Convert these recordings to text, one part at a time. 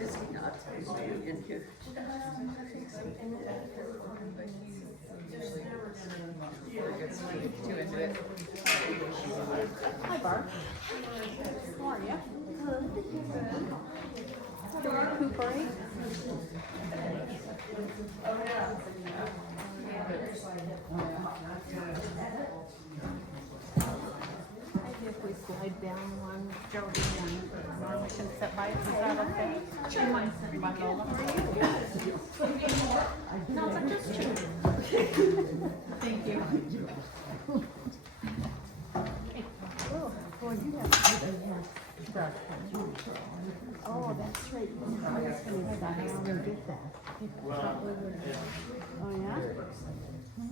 Is he not supposed to be in here? Gets too into it. Hi, Barb. How are you? Good. Recuperating? Maybe if we slide down one, Jody, and we can sit by it. Is that okay? Do you mind sitting by Lola? No, but just two. Thank you. Oh, that's right. I was going to get that. Oh, yeah?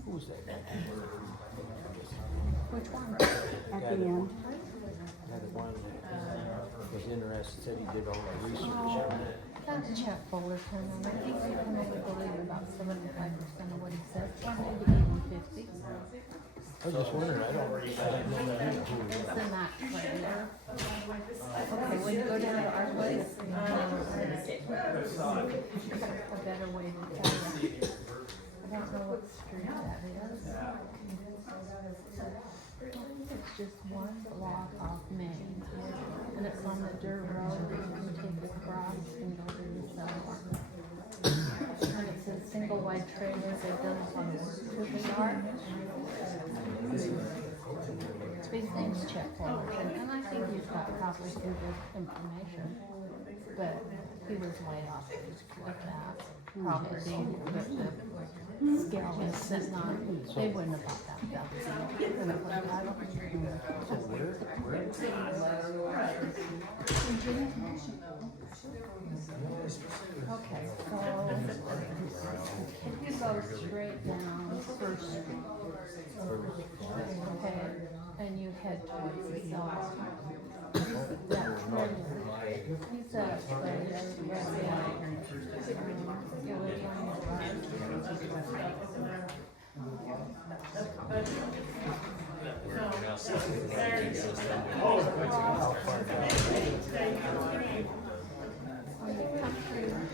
Who's that? Which one? At the end. Had one that was interested, said he did all the research on it. That's Chuck Fullerton, and I think we can only believe about 75% of what he says, or maybe even 50. I was just wondering, I had no idea who he was. It's in that trailer. Okay, when you go down to our place, a better way to tell you. I don't know what street that is. I think it's just one block off Main, and it's on the dirt road that you can take across and go to the south. And it's a single wide trailer, they've done it on the yard. His name's Chet Fullerton, and I think he's got probably some good information, but he was laid off with that property, but the scale is not, they wouldn't have bought that stuff. So where? Okay, so if you go straight down First Street, okay, and you head towards the south, that trailer, he's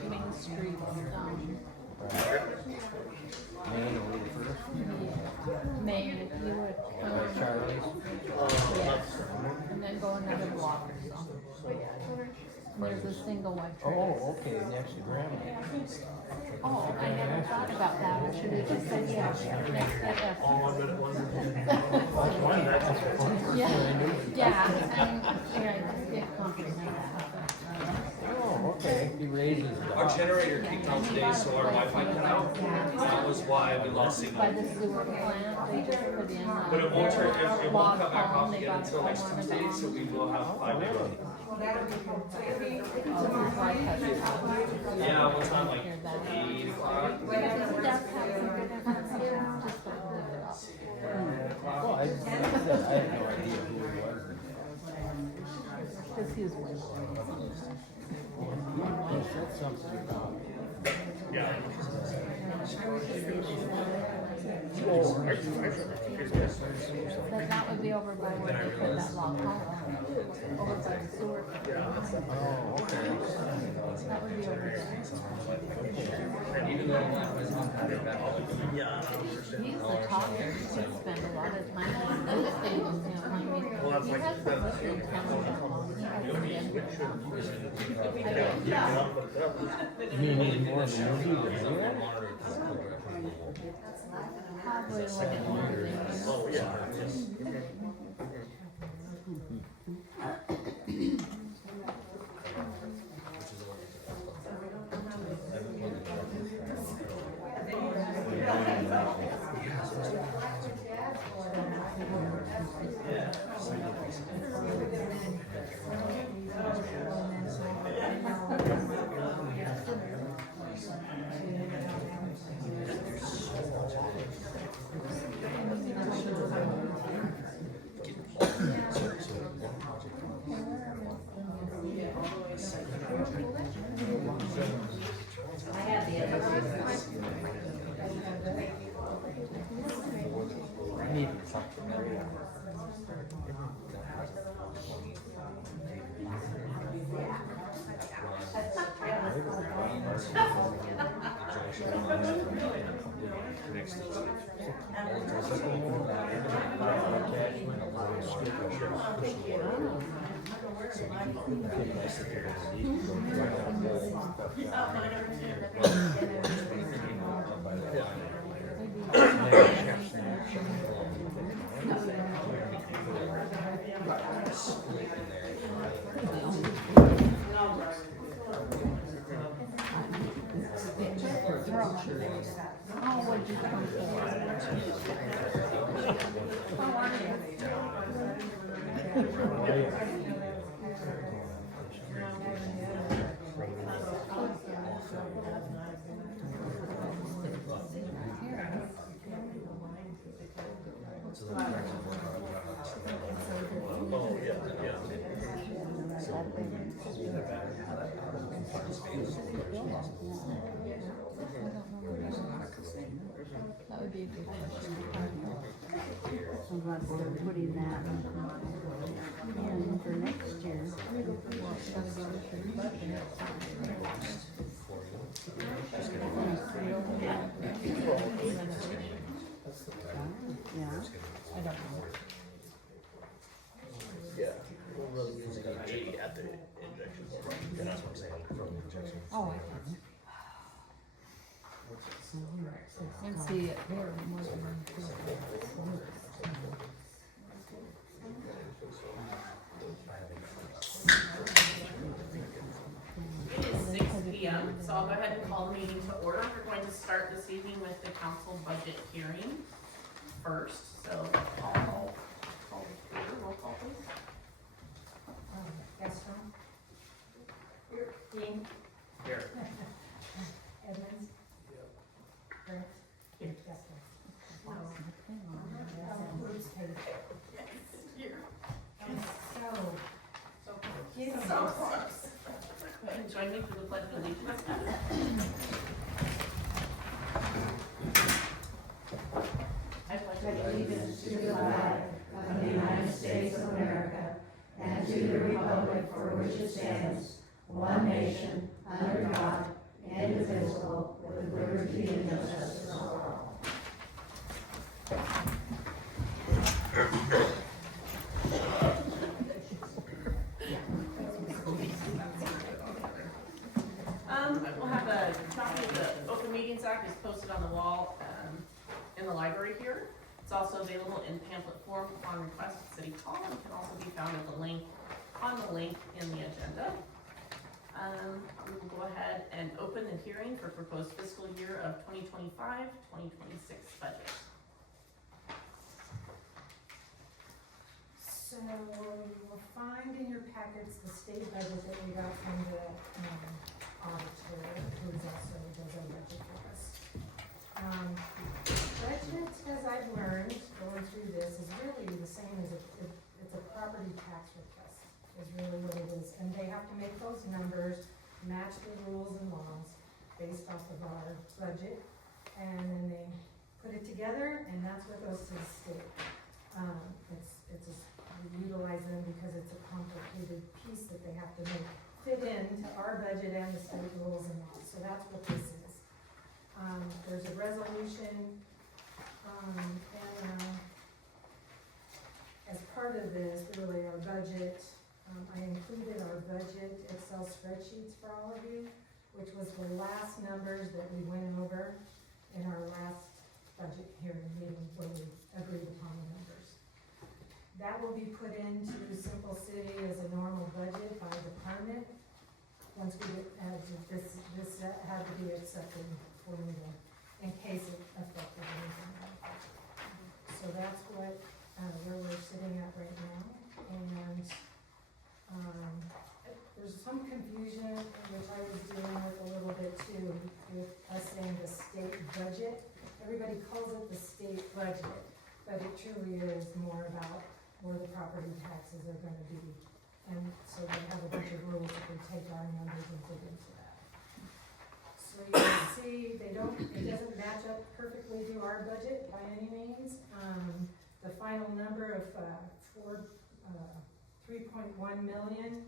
a Main Street, Main or first? Main, if you would come, Charlie's? yes, and then go another block or so. And there's a single wide trailer. Oh, okay, next to Grandma. Oh, I never thought about that. I should have just said yes. Next to F. Yeah, yeah, and I did comprehend that. Oh, okay, he raises it. Our generator kicked on today, so our Wi-Fi cut out. That was why we lost By signal. the sewer plant, they just put in But it won't turn, it won't log cut back home, off they again got until next one Tuesday, so we will have 5 Really? megabits. Yeah, what time, like 8 o'clock? Well, I had no idea who he was. Because he was way He said something about. But that would be over by where they put that log home, over by the sewer. Oh, okay. That would be over there. He's the talker, he spent a lot of time on those things, you know, I mean, he hasn't listened to him that long. He hasn't been. You need more movie than that? Probably a little longer than you. I need something. Oh, what'd you come for? That would be a good question. I'm glad we're putting that in for next year. Well, it's gotta go with your budget. Yeah. I don't know. Oh, I can. And see it there more than one It is 6 p.m., so I'll go ahead and call the meeting to order. We're going to start this evening with the council budget hearing first, so I'll call Peter, roll call please. Gaston? Here. Dean? Here. Edmonds? Grant? Here. Gaston? Bruce Hayes. Here. So close. And join me for the pledge of allegiance. I pledge allegiance to the flag of the United States of America and to the republic for which it stands, one nation, under God, indivisible, with liberty and justice for all. We'll have a copy of the Open Meetings Act is posted on the wall in the library here. It's also available in pamphlet form upon request at City Hall and can also be found at the link in the agenda. We will go ahead and open the hearing for proposed fiscal year of 2025-2026 budget. So you'll find in your packets the state budget that we got from the auditor, who's also does our budget for us. Budget, as I've learned going through this, is really the same as it's a property tax request, is really what it is. And they have to make those numbers match the rules and laws based off of our budget. And then they put it together, and that's what goes to the state. We utilize them because it's a complicated piece that they have to make fit into our budget and the state rules and laws. So that's what this is. There's a resolution, as part of this, really our budget, I included our budget Excel spreadsheets for all of you, which was the last numbers that we went over in our last budget hearing meeting where we agreed upon the numbers. That will be put into Simple City as a normal budget by department. Once we get, this had to be accepted for me in case it affected anything like that. So that's what, where we're sitting at right now. And, there's some confusion, which I was dealing with a little bit too, with us saying the state budget. Everybody calls it the state budget, but it truly is more about where the property taxes are gonna be. And so they have a bunch of rules that we take our numbers and put into that. So you can see, it doesn't match up perfectly to our budget by any means. The final number of 3.1 million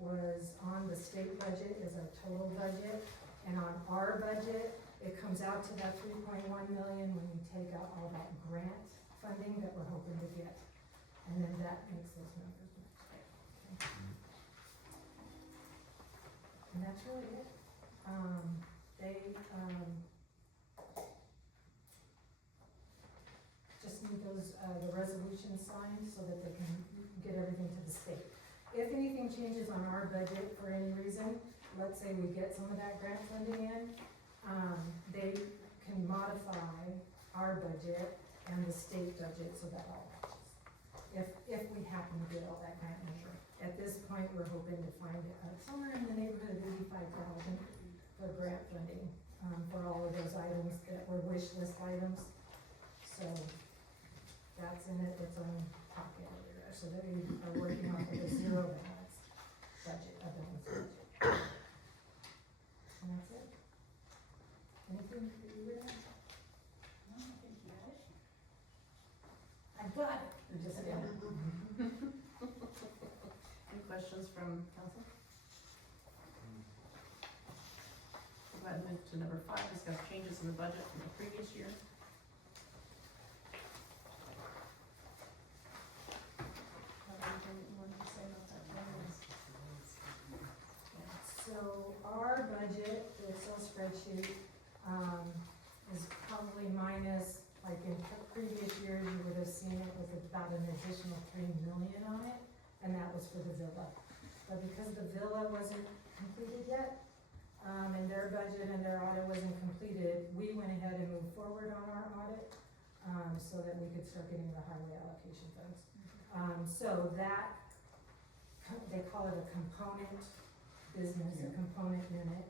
was on the state budget is our total budget, and on our budget, it comes out to that 3.1 million when you take out all that grant funding that we're hoping to get. And then that makes those numbers match. Okay. And that's really it. They, just need those, the resolutions signed so that they can get everything to the state. If anything changes on our budget for any reason, let's say we get some of that grant funding in, they can modify our budget and the state budget so that all matches. If we happen to get all that grant money. At this point, we're hoping to find, somewhere in the neighborhood of 85,000 for grant funding, for all of those items that were wish list items. So, that's in it, it's on pocket area, so that we are working off of a zero balance budget, a balanced budget. And that's it. Anything that you would add? No, I think you got it. I got it. Just kidding. Any questions from council? Go ahead and move to number 5, discuss changes in the budget from the previous year. So our budget, the Excel spreadsheet, is probably minus, like in previous years, you would have seen it was about an additional 3 million on it, and that was for the villa. But because the villa wasn't completed yet, and their budget and their audit wasn't completed, we went ahead and moved forward on our audit, so that we could start getting the highway allocation funds. So that, they call it a component business, a component unit.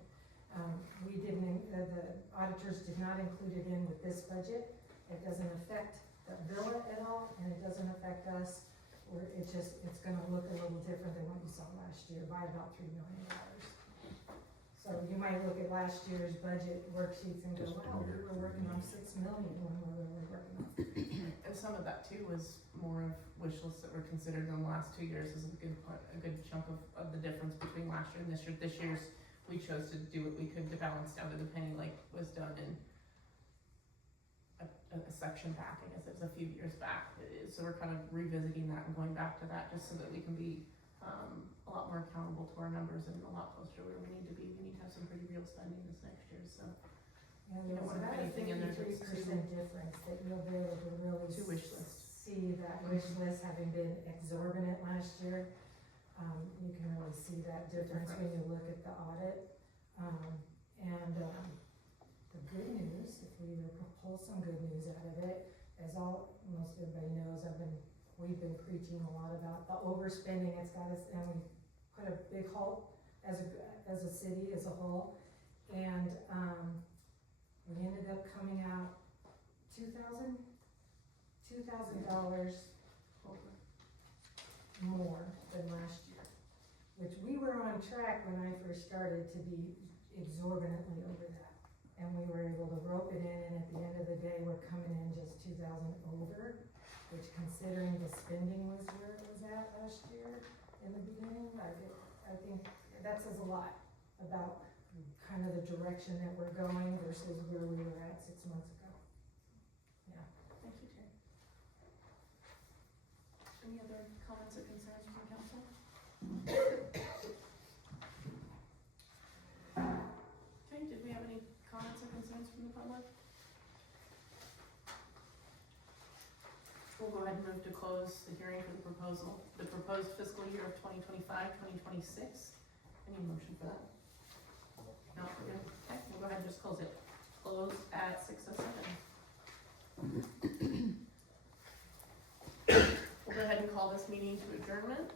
We didn't, the auditors did not include it in with this budget. It doesn't affect the villa at all, and it doesn't affect us. It's gonna look a little different than what you saw last year by about $3 million. So you might look at last year's budget worksheets and go, wow, we were working on 6 million when we were really working on. And some of that too was more of wish lists that were considered in the last 2 years is a good part, a good chunk of the difference between last year and this year. This year's, we chose to do what we could to balance down to the penny like was done in a section back, I guess it was a few years back. So we're kind of revisiting that and going back to that just so that we can be a lot more accountable to our numbers and a lot closer to where we need to be. We need to have some pretty real spending this next year, so. And You there's don't wanna about have a anything in there that's 53% difference that you'll be able to really Two wish lists. see that wish list having been exorbitant last year. You can really see that difference when you look at the audit. The good news, if we were to pull some good news out of it, as most everybody knows, we've been preaching a lot about the overspending. It's got us, and we put a big halt as a city as a whole. And, we ended up coming out $2,000 more than last year, which we were on track when I first started to be exorbitantly over that. And we were able to rope it in, and at the end of the day, we're coming in just 2,000 over, which considering the spending was where it was at last year in the beginning, I think that says a lot about kind of the direction that we're going versus where we were at 6 months ago. Yeah. Thank you, Terry. Any other comments or concerns from council? Okay, did we have any comments or concerns from the public? We'll go ahead and move to close the hearing for the proposed fiscal year of 2025-2026. Any motion for that? No, we're good. Okay, we'll go ahead and just close it. Close at 6:07. We'll go ahead and call this meeting to adjournment.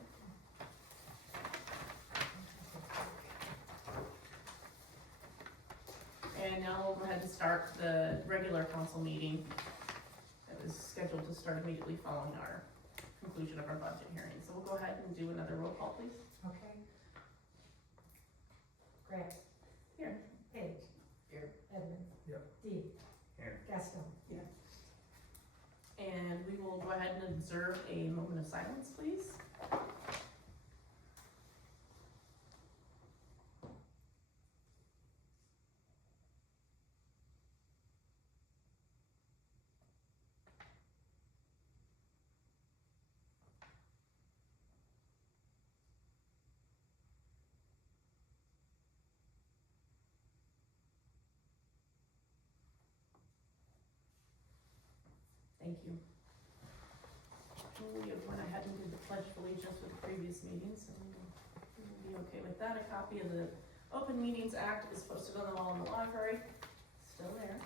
And now we'll go ahead and start the regular council meeting that was scheduled to start immediately following our conclusion of our budget hearing. So we'll go ahead and do another roll call, please. Okay. Grant. Here. Page. Here. Edmund. Yep. Dee. Here. Gaston. And we will go ahead and observe a moment of silence, please. Thank you. We went ahead and did the pledge of allegiance with the previous meetings, and we'll be okay with that. A copy of the Open Meetings Act is posted on the wall in the library, still there.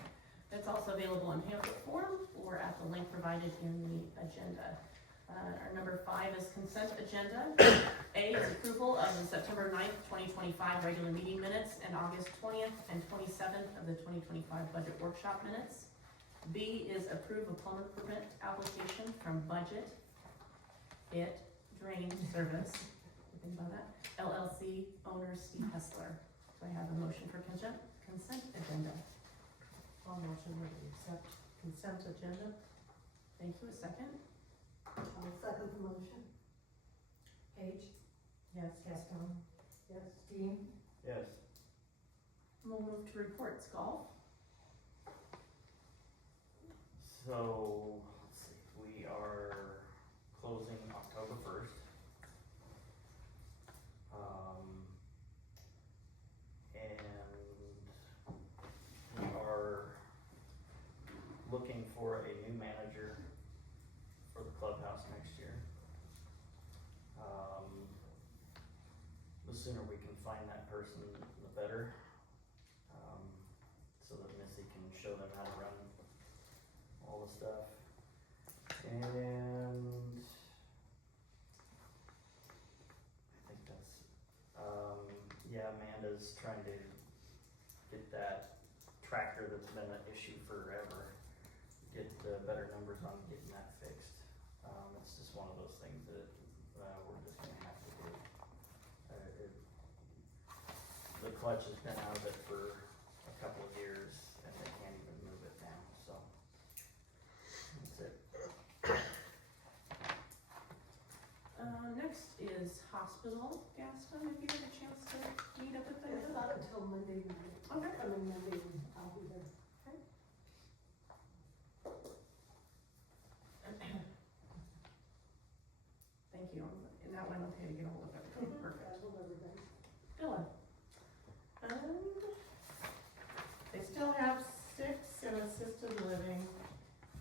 It's also available in pamphlet form or at the link provided in the agenda. Our number 5 is consent agenda. A is approval of the September 9th, 2025 regular meeting minutes and August 20th and 27th of the 2025 budget workshop minutes. B is approve a plumber permit application from Budget It Drain Service, think about that, LLC owner Steve Hessler. Do I have a motion for consent agenda? All motion to accept consent agenda. Thank you, a second. I'll second the motion. Paige, Yes. Gaston, Yes. Dean, Yes. We'll move to reports. Golf. So, let's see, we are closing October 1st. And we are looking for a new manager for the clubhouse next year. The sooner we can find that person, the better. So that Missy can show them how to run all the stuff. And I think that's, yeah, Amanda's trying to get that tractor that's been an issue forever, get better numbers on getting that fixed. It's just one of those things that, we're just gonna have to do. The clutch has been out of it for a couple of years and they can't even move it now, so. That's it. Next is hospital. Gaston, have you had a chance to meet up with them? It's not until Monday night. Okay. Coming Monday, I'll be there. Thank you. And that went okay to get a hold of everything. Perfect. I will everything. Dylan. They still have 6 in assisted living.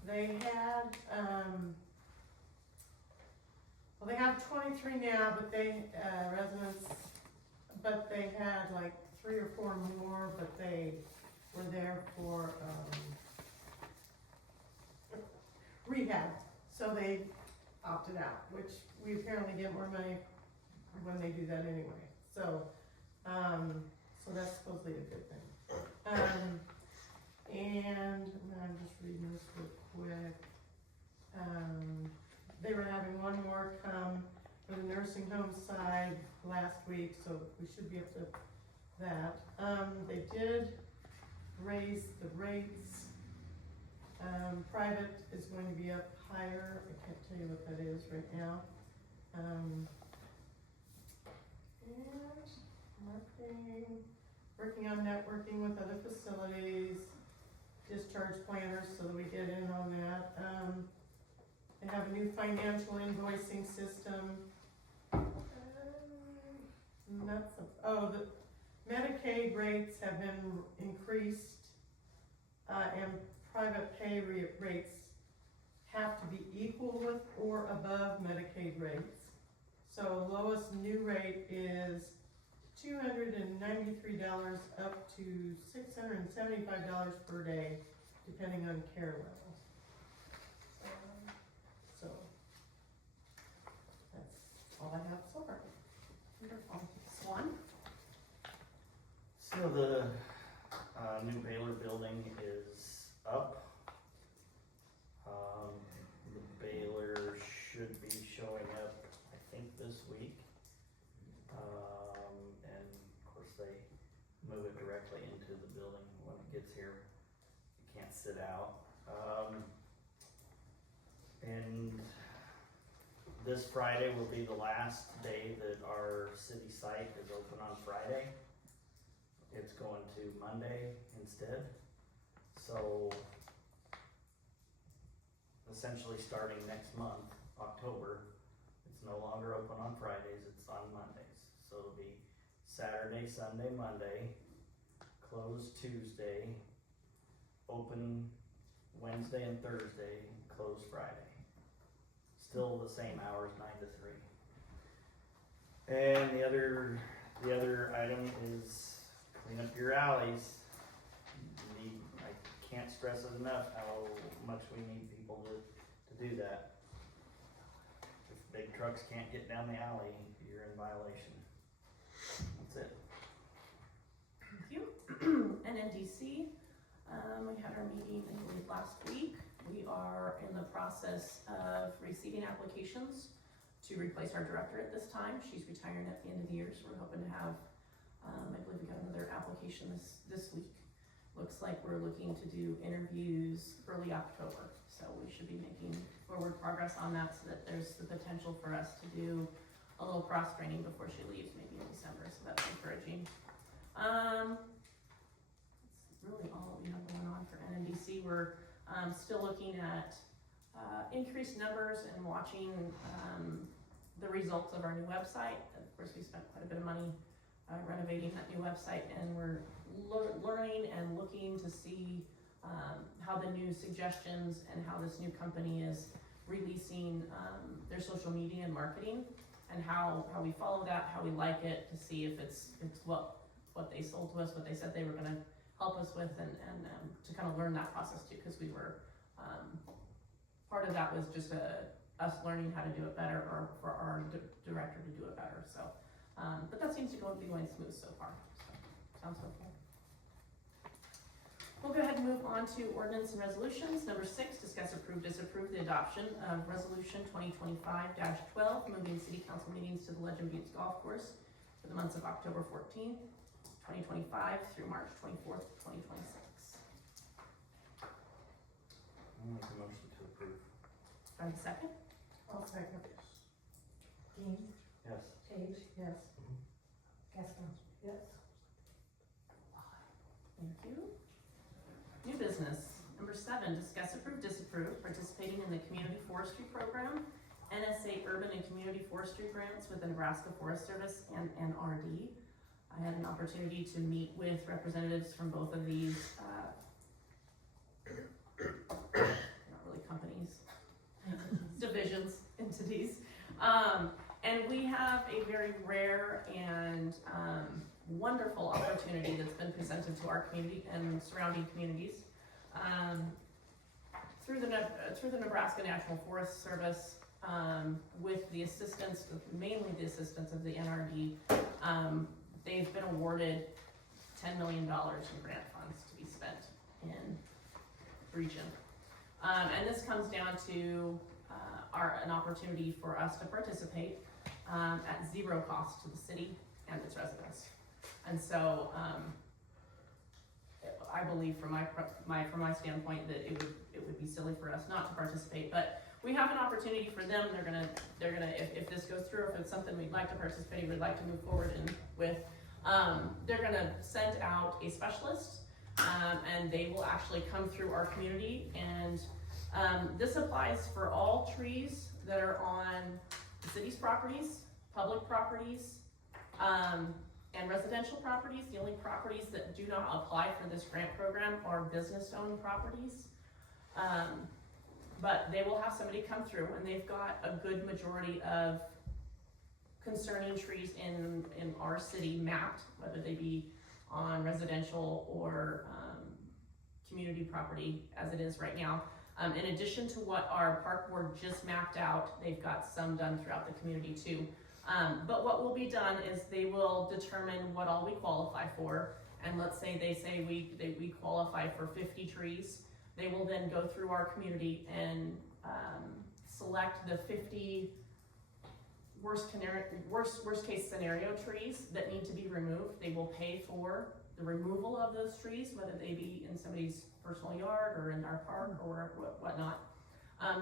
They had, well, they have 23 now, but they, residents, but they had like 3 or 4 more, but they were there for, rehab. So they opted out, which we apparently get more money when they do that anyway. So, so that's supposedly a good thing. And I'm just reading this real quick. They were having one more come for the nursing home side last week, so we should be up to that. They did raise the rates. Private is going to be up higher. I can't tell you what that is right now. And working on networking with other facilities, discharge planners, so that we get in on that. They have a new financial invoicing system. And that's, the Medicaid rates have been increased, and private pay rates have to be equal with or above Medicaid rates. So lowest new rate is $293 up to $675 per day, depending on care level. So that's all I have so far. Wonderful. Swan. So the, new Baylor building is up. The Baylor should be showing up, I think, this week. And of course they move it directly into the building when it gets here. You can't sit out. And this Friday will be the last day that our city site is open on Friday. It's going to Monday instead. So essentially starting next month, October, it's no longer open on Fridays, it's on Mondays. So it'll be Saturday, Sunday, Monday, closed Tuesday, open Wednesday and Thursday, closed Friday. Still the same hours, 9 to 3. And the other item is clean up your alleys. I can't stress it enough how much we need people to do that. If big trucks can't get down the alley, you're in violation. That's it. Thank you. NNDC, we had our meeting, I believe, last week. We are in the process of receiving applications to replace our director at this time. She's retiring at the end of the year, so we're hoping to have, I believe we got another application this week. Looks like we're looking to do interviews early October, so we should be making forward progress on that so that there's the potential for us to do a little cross training before she leaves, maybe in December, so that's encouraging. That's really all that we have going on for NNDC. We're still looking at increased numbers and watching the results of our new website. Of course, we spent quite a bit of money renovating that new website, and we're learning and looking to see how the new suggestions and how this new company is releasing their social media and marketing, and how we follow that, how we like it, to see if it's what they sold to us, what they said they were going to help us with, and to kind of learn that process too, because we were part of that was just us learning how to do it better, or for our director to do it better. So, but that seems to be going smooth so far. So, sounds hopeful. We'll go ahead and move on to ordinance and resolutions. Number 6, discuss, approve, disapprove the adoption of resolution 2025-12, moving city council meetings to the Legend Buttes Golf Course for the months of October 14th, 2025 through March 24th, 2026. I'll make a motion to approve. Do I have a second? I'll second. Dean, Yes. Page, yes. Gaston, yes. Thank you. New business. Number 7, discuss, approve, disapprove participating in the Community Forestry Program, NSA Urban and Community Forestry Grants with the Nebraska Forest Service and NRD. I had an opportunity to meet with representatives from both of these, not really companies, divisions, entities. And we have a very rare and wonderful opportunity that's been presented to our community and surrounding communities through the Nebraska National Forest Service, with the assistance, mainly the assistance of the NRD. They've been awarded $10 million in grant funds to be spent in region. And this comes down to an opportunity for us to participate at zero cost to the city and its residents. And so I believe from my standpoint that it would be silly for us not to participate, but we have an opportunity for them. They're gonna if this goes through, if it's something we'd like to participate, we'd like to move forward with, they're gonna send out a specialist, and they will actually come through our community. And this applies for all trees that are on the city's properties, public properties, and residential properties. The only properties that do not apply for this grant program are business-owned properties. But they will have somebody come through, and they've got a good majority of concerning trees in our city mapped, whether they be on residential or community property as it is right now. In addition to what our park board just mapped out, they've got some done throughout the community too. But what will be done is they will determine what all we qualify for, and let's say we qualify for 50 trees. They will then go through our community and select the 50 worst case scenario trees that need to be removed. They will pay for the removal of those trees, whether they be in somebody's personal yard or in our park or whatnot.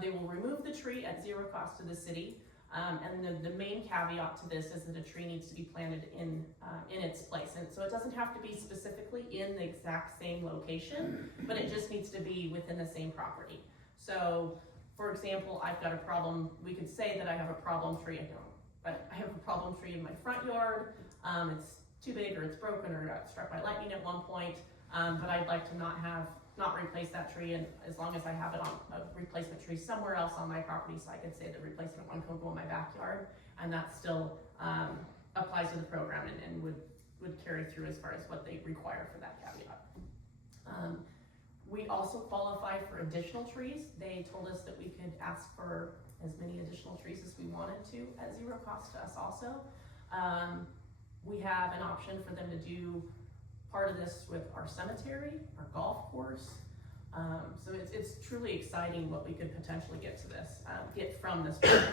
They will remove the tree at zero cost to the city. And the main caveat to this is that a tree needs to be planted in its place. And so it doesn't have to be specifically in the exact same location, but it just needs to be within the same property. So, for example, I've got a problem. We could say that I have a problem tree. I don't, but I have a problem tree in my front yard. It's too big, or it's broken, or got struck by lightning at one point. But I'd like to not have not replace that tree, and as long as I have it on a replacement tree somewhere else on my property, so I could say the replacement one can go in my backyard, and that still, applies to the program and would carry through as far as what they require for that caveat. We also qualify for additional trees. They told us that we could ask for as many additional trees as we wanted to at zero cost to us also. We have an option for them to do part of this with our cemetery, our golf course. So it's truly exciting what we could potentially get from this program.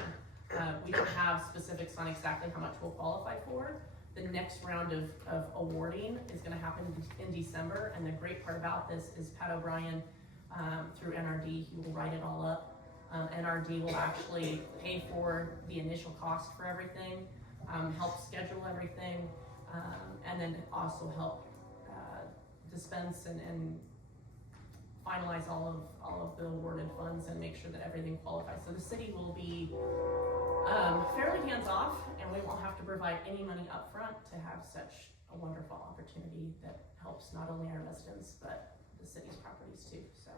We don't have specifics on exactly how much we'll qualify for. The next round of awarding is gonna happen in December, and the great part about this is Pat O'Brien, through NRD, he will write it all up. NRD will actually pay for the initial cost for everything, help schedule everything, and then also help dispense and finalize all of the awarded funds and make sure that everything qualifies. So the city will be fairly hands-off, and we won't have to provide any money upfront to have such a wonderful opportunity that helps not only our residents, but the city's properties too. So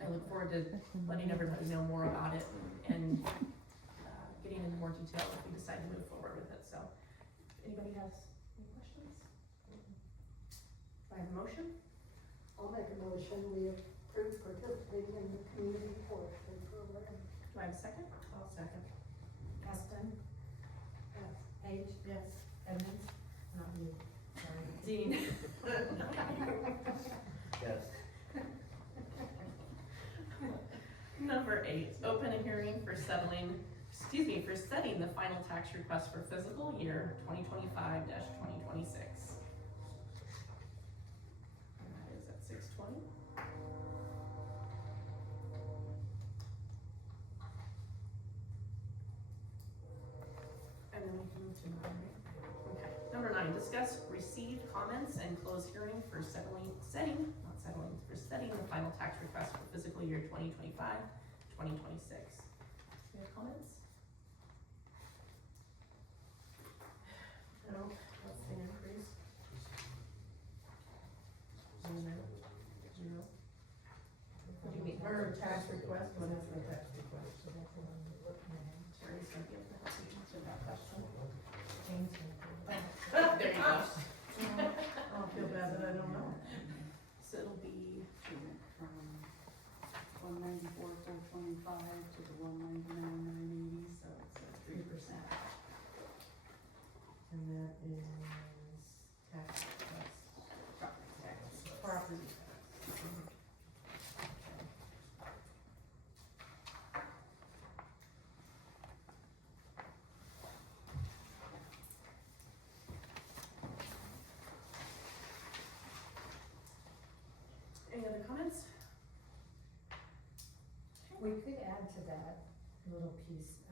I look forward to letting everybody know more about it and getting into more detail if we decide to move forward with it. So anybody has any questions? Do I have a motion? I'll make a motion, we approve participating in the community forestry program. Do I have a second? I'll second. Heston? Yes. Page? Yes. Edmonds? Not you, sorry. Dean? Yes. Number 8, open a hearing for setting the final tax request for fiscal year 2025-2026. And that is at 6:20. And then we can move to number 9. Okay. Number 9, discuss received comments and close hearing for setting the final tax request for fiscal year 2025-2026. Do you have comments? No, what's the increase? Zero. What do you mean? Or tax request, what is the tax request? Terry's gonna be able to help you answer that question. James. There you go. I'll feel bad that I don't know. So it'll be, From 194,425 to the 199,980, so it's a 3%. And that is tax request. Property tax. any other comments? We could add to that little piece,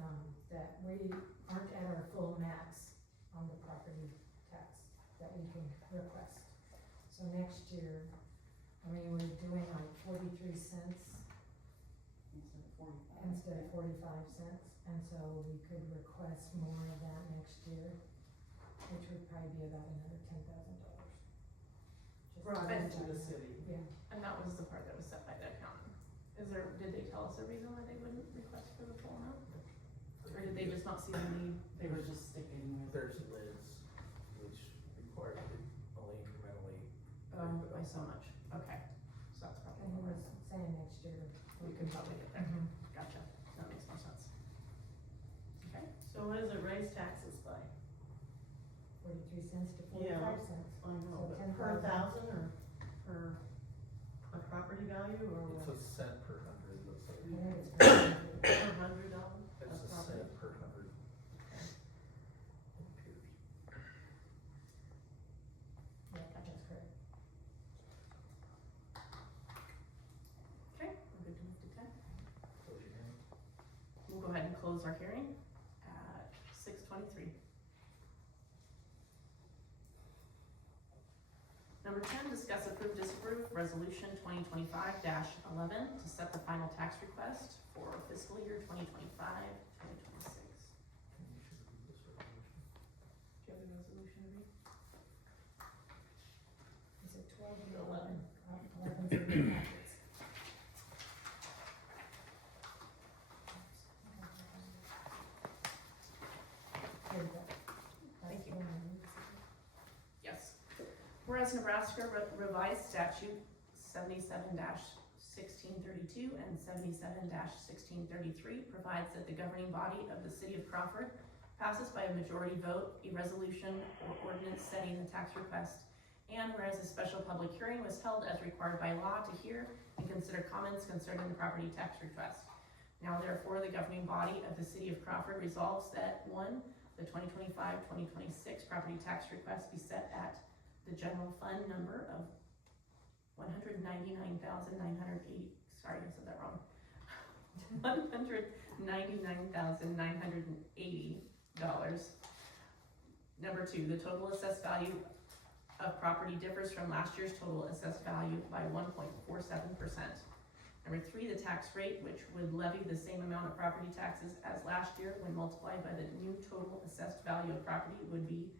that we aren't at our full max on the property tax that we can request. So next year, I mean, we're doing like 43 cents instead of 45 cents, and so we could request more of that next year, which would probably be about another $10,000. Brought into the city. Yeah. And that was the part that was set by the accountant. Did they tell us a reason why they wouldn't request for the full amount? Or did they just not see the need? They were just sticking with. There's lids, which requires it only incrementally. By so much, okay, so that's probably. And he was saying next year. We could probably get there, Mhm. gotcha, that makes more sense. Okay, So what does it raise taxes by? 43 cents to Yeah. 45 cents. I know, So but per 10,000. thousand or per a property value or It's what? a cent per hundred, looks like. I think it's pretty good. Per $100 It's of a property? cent per hundred. It appears. Yeah, that's correct. okay, we're good to move to 10. Close your hearing. We'll go ahead and close our hearing at 6:23. Number 10, discuss approve, disapprove, resolution 2025-11 to set the final tax request for fiscal year 2025-2026. You should read this resolution. Do you have the resolution to read? Is it 12 11. Whereas Nebraska revised statute 77-1632 and 77-1633 provides that the governing body of the city of Crawford passes by a majority vote a resolution or ordinance setting the tax request. And whereas a special public hearing was held as required by law to hear and consider comments concerning the property tax request. Now therefore, the governing body of the city of Crawford resolves that 1, the 2025-2026 property tax request be set at the general fund number of $199,980, sorry, I said that wrong. $199,980. Number 2, the total assessed value of property differs from last year's total assessed value by 1.47%. Number 3, the tax rate, which would levy the same amount of property taxes as last year when multiplied by the new total assessed value of property would be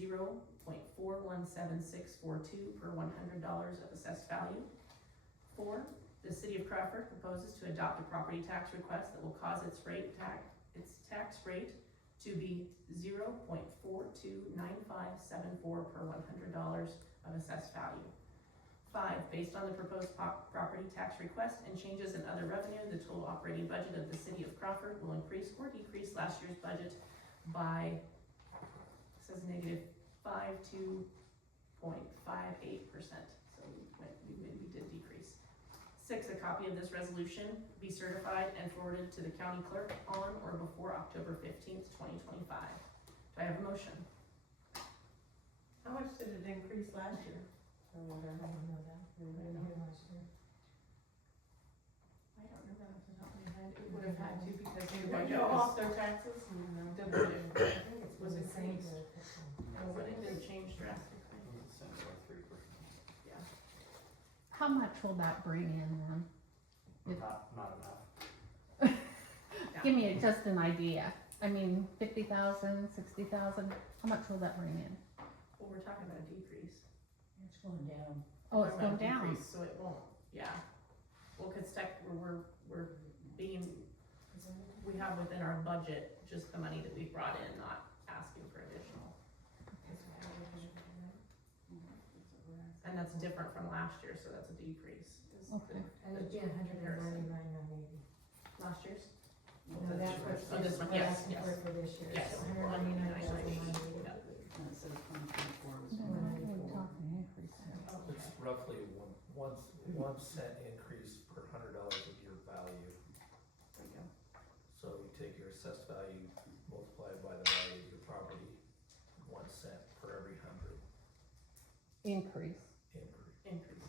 0.417642 per $100 of assessed value. 4, the city of Crawford proposes to adopt a property tax request that will cause its tax rate to be 0.429574 per $100 of assessed value. 5, based on the proposed property tax request and changes in other revenue, the total operating budget of the city of Crawford will increase or decrease last year's budget by, it says -5 to 0.58%. So we did decrease. 6, a copy of this resolution be certified and forwarded to the county clerk on or before October 15th, 2025. Do I have a motion? How much did it increase last year? I don't know that, we didn't hear last year. I don't remember off the top of my head. It would have had to because Did the they budget go was, off their taxes? the budget I think it's was the same increased. But it didn't change drastically. It's like 3%. Yeah. How much will that bring in then? Not enough. Give me just an idea. I mean, 50,000, 60,000, how much will that bring in? Well, we're talking about a decrease. It's going down. Oh, it's Talking going about a down. decrease, so it won't, yeah. Well, cause we're being, we have within our budget just the money that we brought in, not asking for additional. And that's different from last year, so that's a decrease. is the- Okay. And it'd be $199,980. Last year's? No, that's what. Oh, this one, we're yes, asking yes. for this year, Yes. so $199,980. Yeah. And it says 2024 was. So what are we talking increase here? It's roughly one cent increase per $100 of your value. There you go. So you take your assessed value, multiply it by the value of your property, 1 cent per every 100 Increase. increase. Increase.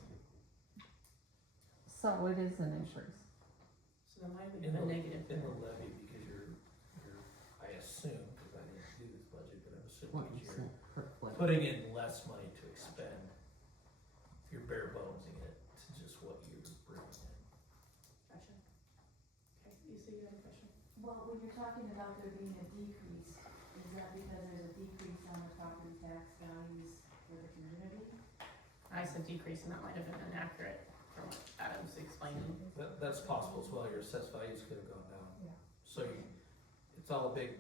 So it is an increase. So then why would In you the, have a negative in there? the levy, because you're, I assume, because I didn't do this budget, but I'm assuming you're putting in less money to expend. You're bare bonesing it to just what you're bringing in. Gotcha. Okay, you see, you have a question? Well, when you're talking about there being a decrease, is that because there's a decrease on the property tax values for the community? I said decrease, and that might have been inaccurate from what Adam's explaining. That's possible as well, your assessed values could have gone down. Yeah. So it's all a big,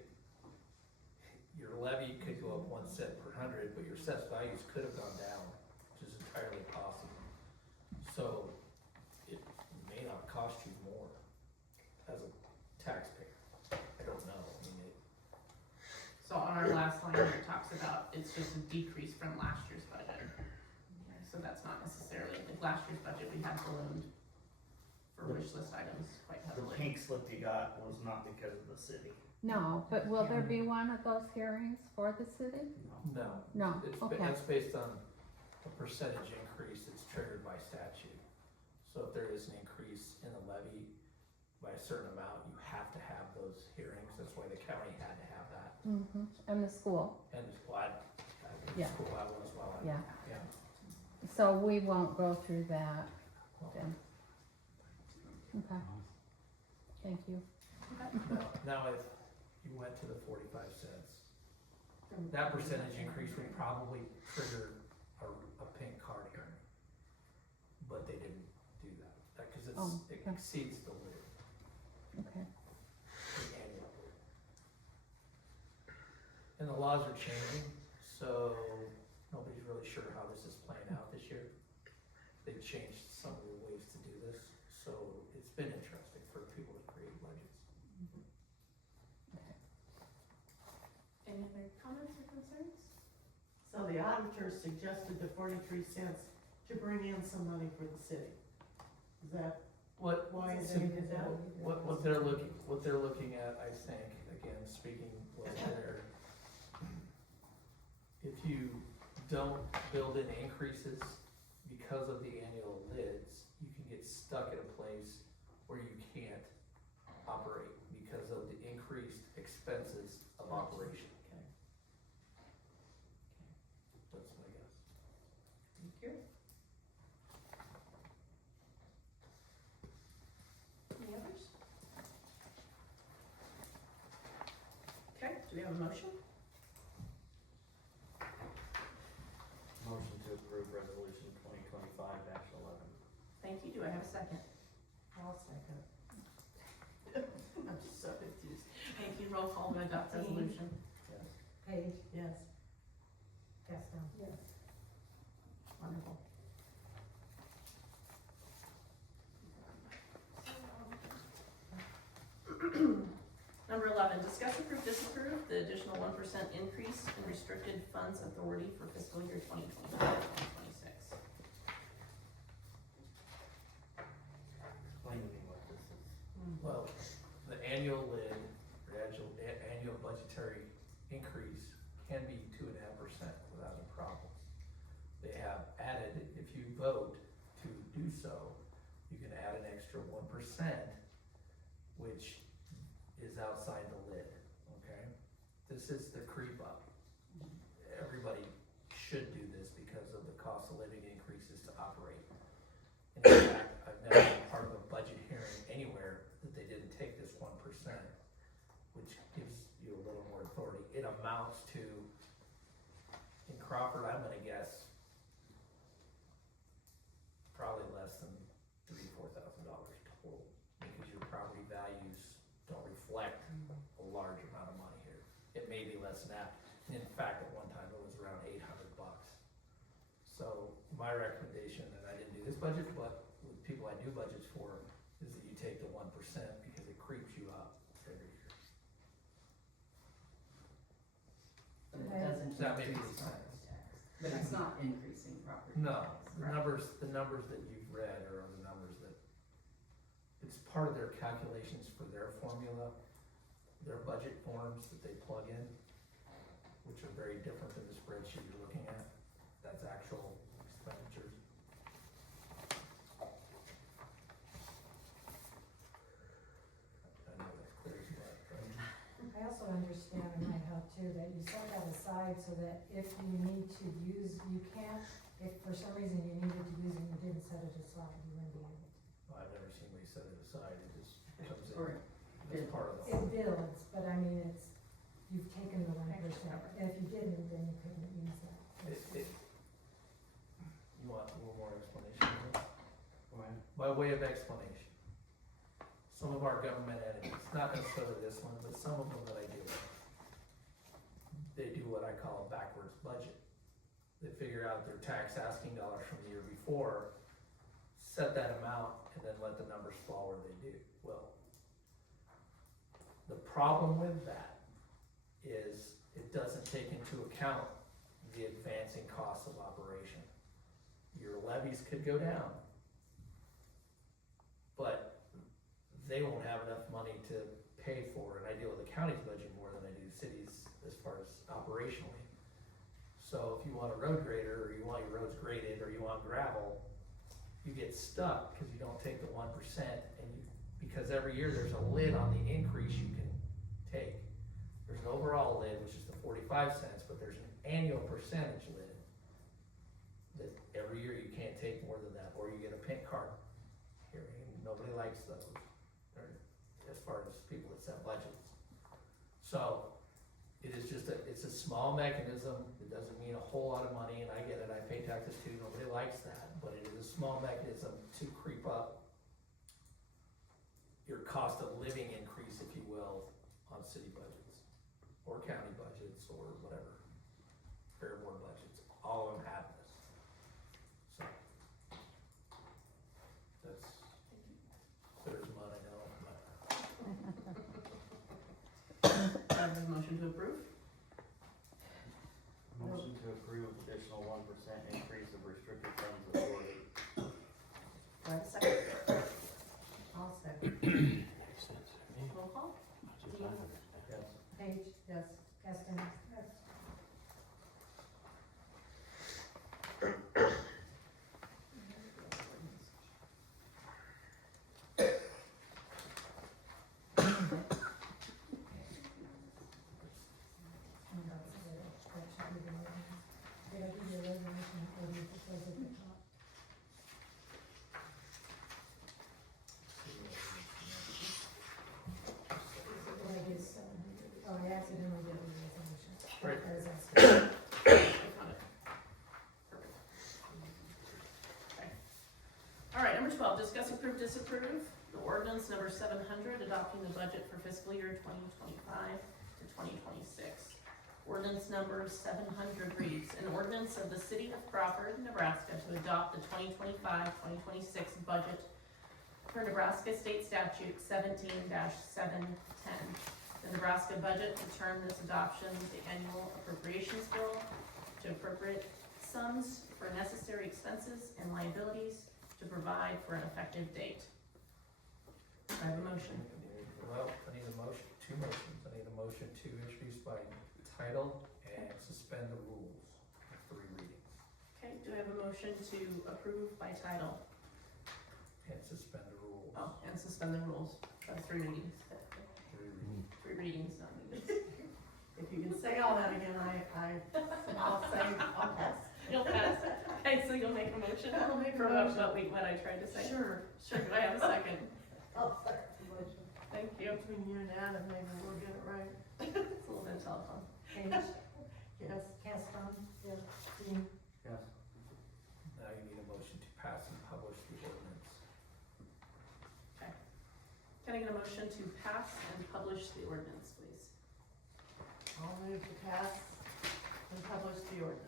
your levy could go up 1 cent per 100, but your assessed values could have gone down, which is entirely possible. So it may not cost you more as a taxpayer. I don't know, I mean, So on our last line, it talks about, it's just a decrease from last year's budget. So that's not necessarily, like last year's budget, we had ballooned for wish list items quite The heavily. pink slip you got was not because of the city. No, but will there be one of those hearings for the city? no. No, okay. That's based on a percentage increase that's triggered by statute. So if there is an increase in the levy by a certain amount, you have to have those hearings, that's why the county had to have that. Mm-hmm. And the school, And the school, Yeah. school had one as well. Yeah. Yeah. so we won't go through that then. Okay. Thank you. Now, if you went to the 45 cents, that percentage increase would probably trigger a pink card hearing. But they didn't do that, cause it Oh, okay. exceeds the limit, Okay. the annual limit. And the laws are changing, so nobody's really sure how this is they've changed some of the ways to do this, so it's been interesting for people to create budgets. Any other comments or concerns? So the auditor suggested the 43 cents to bring in some money for the city. Is that What, why so they did that? what they're looking at, I think, again, speaking with their, if you don't build in increases because of the annual lids, you can get stuck at a place where you can't operate because of the increased expenses of operation. Okay. That's my guess. Thank you. Any others? Okay, do we have a motion? Motion to approve resolution 2025-11. Thank you, do I have a second? I'll second. I'm just so confused. Thank you, roll call to adopt resolution. Yes. Page, Yes. Gaston. Yes. Wonderful. Number 11, discuss, approve, disapprove the additional 1% increase in restricted funds authority for fiscal year 2025-2026. Explain to me what this is. Well, the annual lid, or annual budgetary increase can be 2.5% without any problems. They have added, if you vote to do so, you can add an extra 1%, which is outside the lid, okay? This is the creep up. Everybody should do this because of the cost of living increases to operate. In fact, I've never been part of a budget hearing anywhere that they didn't take this 1%, which gives you a little more authority. It amounts to, in Crawford, I'm gonna guess, probably less than $3,000-4,000 total, because your property values don't reflect a large amount of money here. It may be less than that. And in fact, at one time, it was around $800. So my recommendation, and I didn't do this budget, but with people I do budgets for, is that you take the 1% because it creeps you up every year. But it doesn't Does that make increase any property sense? tax. But it's not increasing property No, tax. the numbers that you've read are the numbers that, it's part of their calculations for their formula, their budget forms that they plug in, which are very different than the spreadsheet you're looking at. That's actual expenditures. I know that's clear as mud, right? I also understand, it might help too, that you set that aside so that if you need to use, you can't, if for some reason you needed to use it, and you didn't set it aside, you wouldn't be able to. I've never seen anybody set it aside, it just comes Or in, it's part of the. It builds, but I mean, it's, you've taken the 1%, and if you didn't, then you couldn't use that. You want a little more explanation on this? Why? By way of explanation, some of our government entities, not necessarily this one, but some of them that I deal with, they do what I call a backwards budget. They figure out their tax asking dollars from the year before, set that amount, and then let the numbers fall where they do. Well, the problem with that is it doesn't take into account the advancing costs of operation. Your levies could go down, but they won't have enough money to pay for, and I deal with the county's budget more than I do the city's as far as operationally. So if you want a road grader, or you want your roads graded, or you want gravel, you get stuck because you don't take the 1%, and you, because every year there's a lid on the increase you can take. There's an overall lid, which is the 45 cents, but there's an annual percentage lid that every year you can't take more than that, or you get a pink card hearing. Nobody likes those, or as far as people that set budgets. So it is just it's a small mechanism. It doesn't mean a whole lot of money, and I get it, I pay taxes too, nobody likes that, but it is a small mechanism to creep up your cost of living increase, if you will, on city budgets, or county budgets, or whatever, fair board budgets, all of them have this. So, increase of restricted funds authority. Do I have a second? I'll second. Makes sense to me. Roll call? That's what I understand. Yes. Page, Yes. Keston, yes. Did I give you a resolution or did it say at the top? Did I give 700? Oh, I accidentally did the resolution. Right. As I said. Alright, number 12, discuss, approve, disapprove the ordinance number 700, adopting the budget for fiscal year 2025 to 2026. Ordinance number 700 reads, an ordinance of the city of Crawford, Nebraska to adopt the 2025-2026 budget for Nebraska State Statute 17-710. The Nebraska budget to term this adoption the annual appropriations bill to appropriate sums for necessary expenses and liabilities to provide for an effective date. Do I have a motion? Well, I need a motion, two motions. I need a motion to introduce by title and suspend the rules of 3 readings. Okay, do I have a motion to approve by title? And suspend the rules. Oh, and suspend the rules of 3 readings. 3 readings. 3 readings, not meetings. If you can say all that again, I'll say, I'll pass. You'll pass. Okay, so you'll make a motion? I'll make a For motion. what I tried to say? Sure. Sure, do I have a second? I'll second the motion. Thank you. Between you and Adam, maybe we'll get it right. It's a little bit of telephone. Page, Yes. Keston, yes. Dean, Yes. Now you need a motion to pass and publish the ordinance. Can I get a motion to pass and publish the ordinance, please? I'll move to pass and publish the ordinance.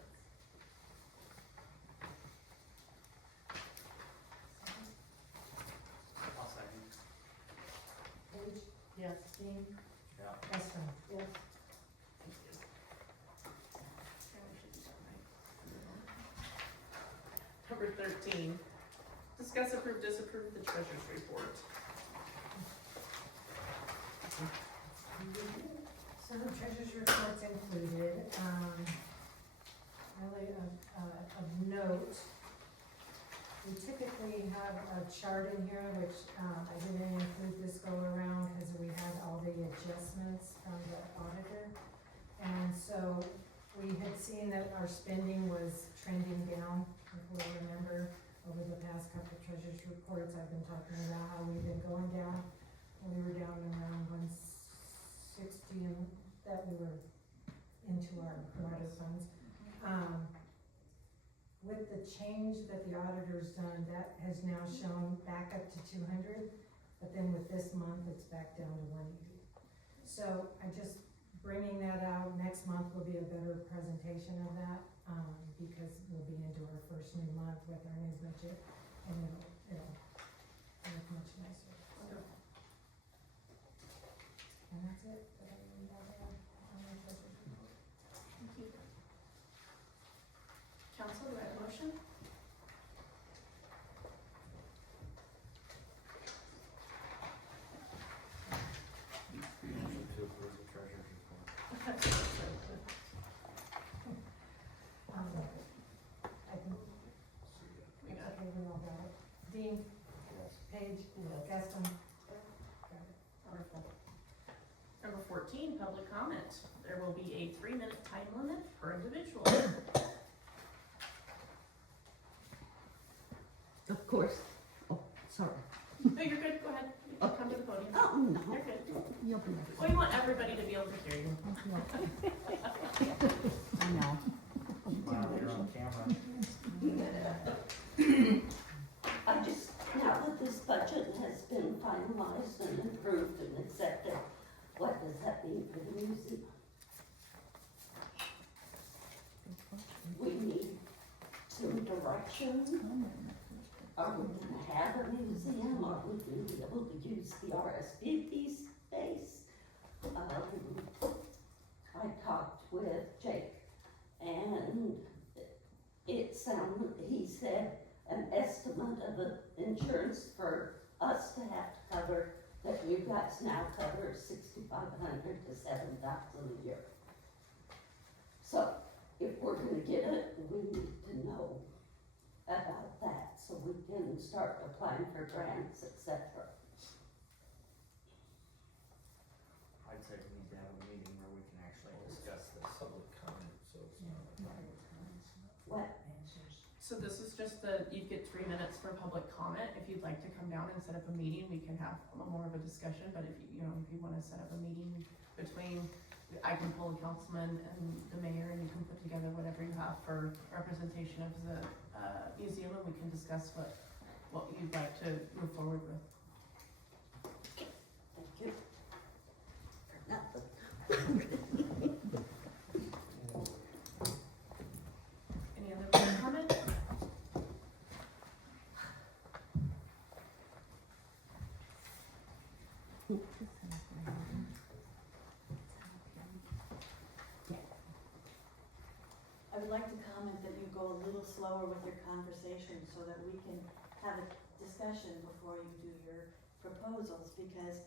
I'll second. Page, Yes. Dean, Yeah. Keston, yes. Number 13, discuss, approve, disapprove the treasurer's report. So the treasurer's report's included, really of note. We typically have a chart in here, which, I didn't include this go around because we had all the adjustments from the auditor. And so we had seen that our spending was trending down, if we remember, over the past couple of treasurer's reports, I've been talking about how we've been going down. And we were down around 160 and that we were into our water funds. With the change that the auditor's done, that has now shown back up to 200, but then with this month, it's back down to 180. So I just, bringing that out, next month will be a better presentation of that, because we'll be into our first new month with our new budget, and it'll look much nicer. And that's it, that I really have there on my treasurer's report. Thank you. Council, do I have a motion? Motion to approve the treasurer's report. I think, We got it. okay, we all got it. Dean, Yes. Page, Gaston. Got it. Wonderful. Number 14, public comment. There will be a 3-minute time limit per individual. Of course. Oh, sorry. No, you're good, go ahead. You can come to the podium. Oh, no. You're good. You'll be Well, we want everybody to be able to hear you. I know. Wow, you're on camera. I just, now that this budget has been finalized and approved and accepted, what does that mean for the museum? We need some direction. Are we gonna have a museum? Are we gonna be able to use the RSVP space? I talked with Jake, and it's he said an estimate of the insurance for us to have to cover, that you guys now cover $6,500 to $7,000 a year. So, if we're gonna get it, we need to know about that, so we can start applying for grants, etc. I'd say we need to have a meeting where we can actually discuss this. Public comment, so it's not. What? So this is just you get 3 minutes for public comment. If you'd like to come down and set up a meeting, we can have more of a discussion, but if you know, if you wanna set up a meeting between, I can pull a councilman and the mayor, and you can put together whatever you have for representation of the, museum, and we can discuss what you'd like to move forward with. Thank you. For nothing. Any other public comment? I would like to comment that you go a little slower with your conversation so that we can have a discussion before you do your proposals, because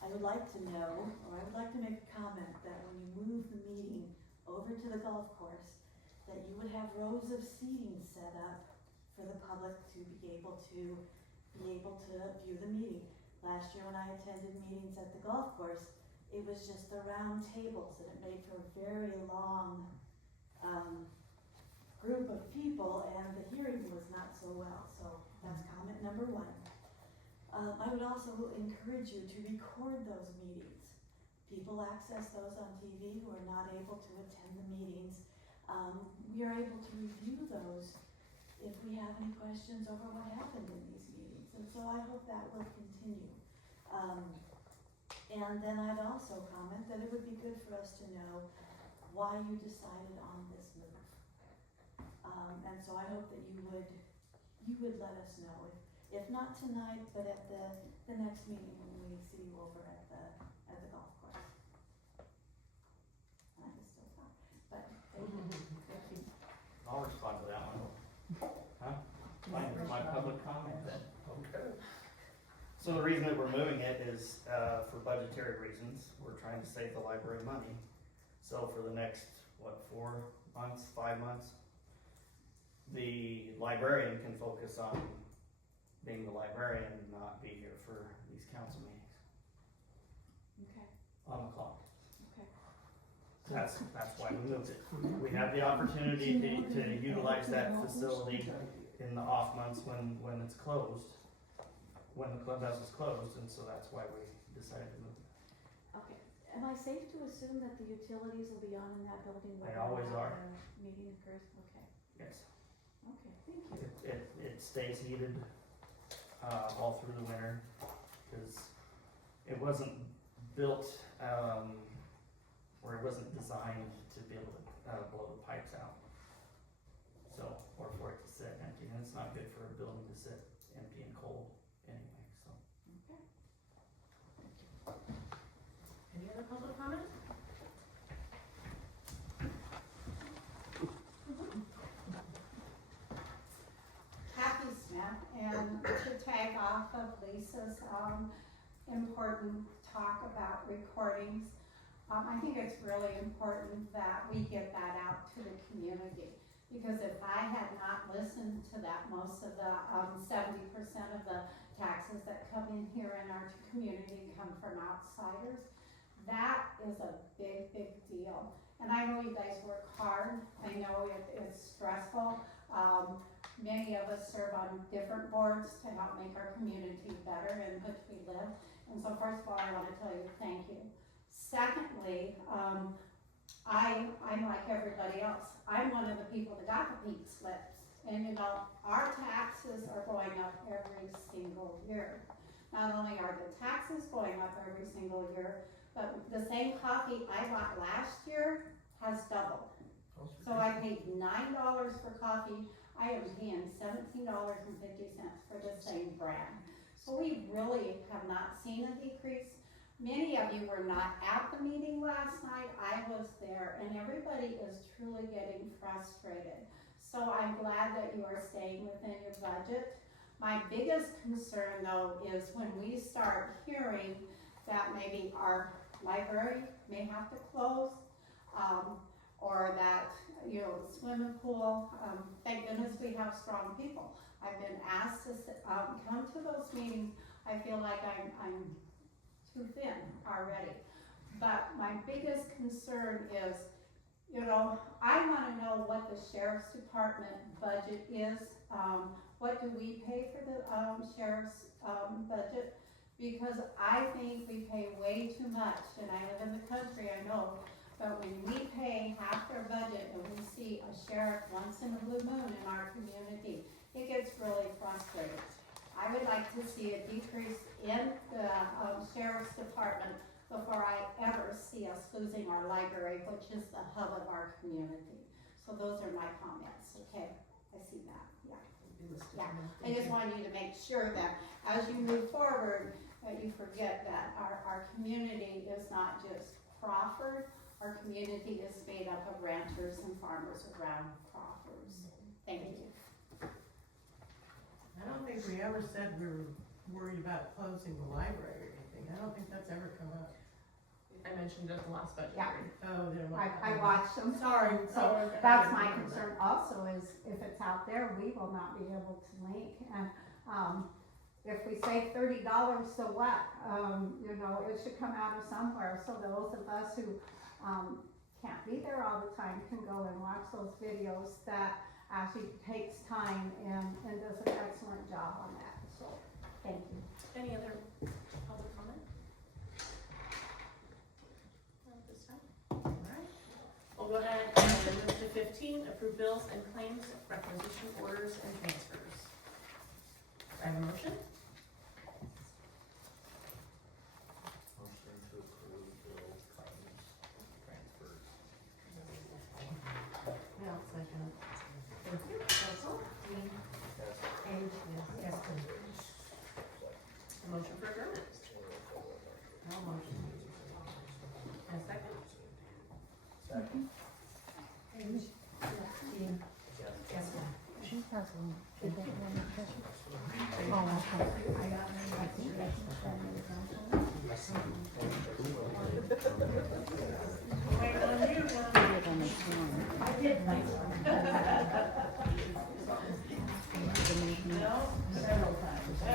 I would like to know, or I would like to make a comment that when you move the meeting over to the golf course, that you would have rows of seating set up for the public to be able to view the meeting. Last year when I attended meetings at the golf course, it was just the round tables, and it made for a very long group of people, and the hearing was not so well. So that's comment number one. I would also encourage you to record those meetings. People access those on TV who are not able to attend the meetings. We are able to review those if we have any questions over what happened in these meetings, and so I hope that will continue. And then I'd also comment that it would be good for us to know why you decided on this move. And so I hope that you would let us know, if not tonight, but at the next meeting when we see you over at the golf course. And I can still talk, but thank you. I'll respond to that one. Huh? Fine, for my public comment then. Okay. So the reason that we're moving it is, for budgetary reasons. We're trying to save the library money. So for the next, 4 months, 5 months, the librarian can focus on being the librarian and not be here for these council meetings Okay, on the clock. okay. That's why we moved it. We have the opportunity to utilize that facility in the off months when it's closed, when the clubhouse is closed, and so that's why we decided to move it. Okay, am I safe to assume that the utilities will be on in that building? They always are. The meeting occurs, okay, Yes. okay, thank you. It stays heated, all through the winter, because it wasn't built, or it wasn't designed to be able to, blow the pipes out. So, or for it to sit empty, and it's not good for a building to sit empty and cold anyway, so. Okay. Any other public comment? Kathy Smith, and to tag off of Lisa's important talk about recordings, I think it's really important that we get that out to the community. Because if I had not listened to that, most of the 70% of the taxes that come in here in our community come from outsiders, that is a big, big deal. And I know you guys work hard. I know it's stressful. Many of us serve on different boards to help make our community better in which we live. And so first of all, I want to tell you thank you. Secondly, I'm like everybody else. I'm one of the people that got the pink slips. And you know, our taxes are going up every single year. Not only are the taxes going up every single year, but the same coffee I bought last year has doubled. So I paid $9 for coffee. I am paying $17.50 for the same brand. So we really have not seen a decrease. Many of you were not at the meeting last night. I was there, and everybody is truly getting frustrated. So I'm glad that you are staying within your budget. My biggest concern though is when we start hearing that maybe our library may have to close, or that, you know, swimming pool, thank goodness we have strong people. I've been asked to come to those meetings. I feel like I'm too thin already. But my biggest concern is, you know, I wanna know what the sheriff's department budget is. What do we pay for the sheriff's budget? Because I think we pay way too much, and I live in the country, I know, but when we pay half their budget and we see a sheriff once in a blue moon in our community, it gets really frustrating. I would like to see a decrease in the sheriff's department before I ever see us losing our library, which is the hub of our community. So those are my comments, okay? I see that, yeah. Yeah, I just wanted you to make sure that as you move forward, that you forget that our community is not just Crawford, our community is made up of ranchers and farmers around Crawford. Thank you. I don't think we ever said we were worried about closing the library or anything. I don't think that's ever come up. I mentioned it at the last budget Yeah. hearing. Oh, then. I watched them. Sorry. So that's my concern also, is if it's out there, we will not be able to link. And, if we say $30, so what? You know, it should come out of somewhere, so those of us who, can't be there all the time can go and watch those videos. That actually takes time and does an excellent job on that, so, thank you. Any other public comment? Not this time? Alright. We'll go ahead and move to 15, approve bills and claims, requisition orders and transfers. I have a motion? Motion to approve bills, claims, transfers. Yeah, I'll second it. Thank you. Russell? Yes. Page? Yes, please. A motion for adjournment. No motion. And a second? Second. Page? Yes. Jean? Yes. Yes, ma'am. She has one. She didn't want to touch it. Oh, okay. I got one. I think that's the family council. Wait on you, Put it on the phone. I did like one. No, several times. So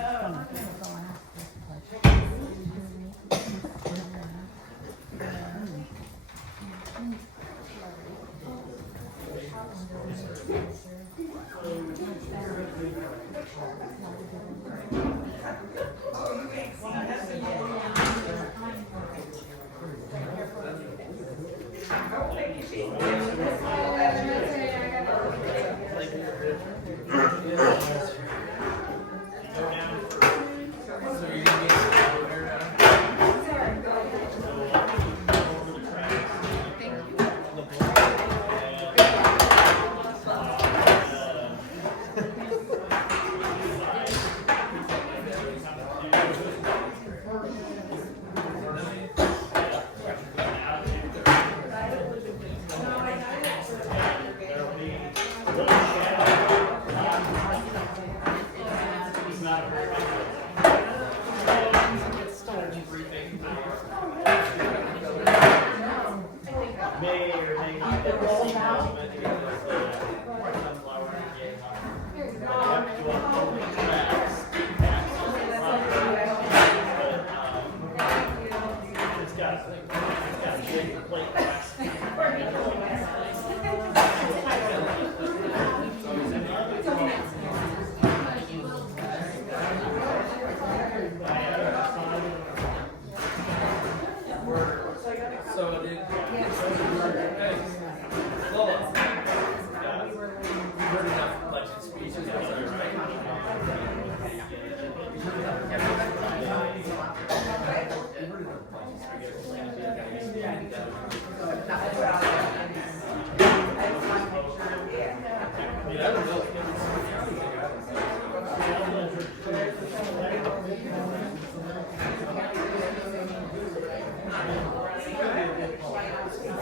I asked this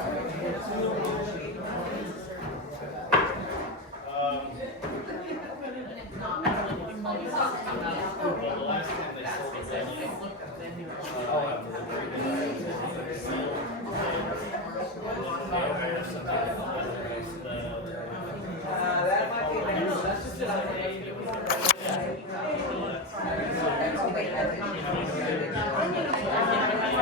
at the county.